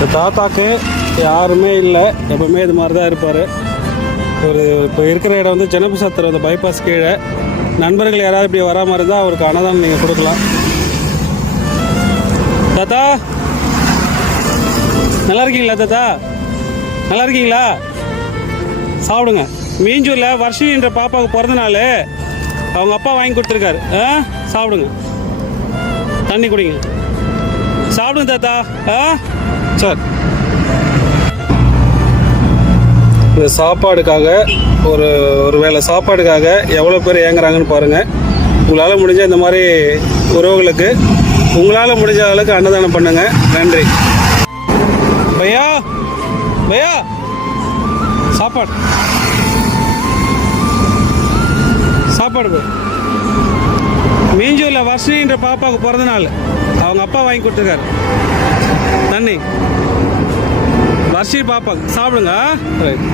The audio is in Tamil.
இந்த தாத்தாக்கு யாருமே இல்லை, எப்பவுமே இது மாதிரி தான் இருப்பார். இப்போ இருக்கிற இடம் வந்து ஜனபசத்திரம், அந்த பைபாஸ் கீழே. நண்பர்கள் யாராவது இப்படி வராமல் இருந்தால் அவருக்கு அன்னதானம் நீங்கள் கொடுக்கலாம். தாத்தா நல்லா இருக்கீங்களா? தாத்தா நல்லா இருக்கீங்களா? சாப்பிடுங்க. மீஞ்சூரில் வர்ஷினின்ற பாப்பாவுக்கு பிறந்த நாள், அவங்க அப்பா வாங்கி கொடுத்துருக்காரு. சாப்பிடுங்க, தண்ணி குடிங்க, சாப்பிடுங்க தாத்தா. சார், இந்த சாப்பாடுக்காக ஒரு வேளை சாப்பாடுக்காக எவ்வளோ பேர் ஏங்குறாங்கன்னு பாருங்கள். உங்களால் முடிஞ்ச இந்த மாதிரி உறவுகளுக்கு உங்களால் முடிஞ்ச அளவுக்கு அன்னதானம் பண்ணுங்க. நன்றி. பையா பையா, சாப்பாடு சாப்பாடு மீஞ்சூரில் வர்ஷினின்ற பாப்பாவுக்கு பிறந்த நாள், அவங்க அப்பா வாங்கி கொடுத்துருக்காரு. தண்ணி வர்ஷினி பாப்பாவுக்கு. சாப்பிடுங்க. ரைட்.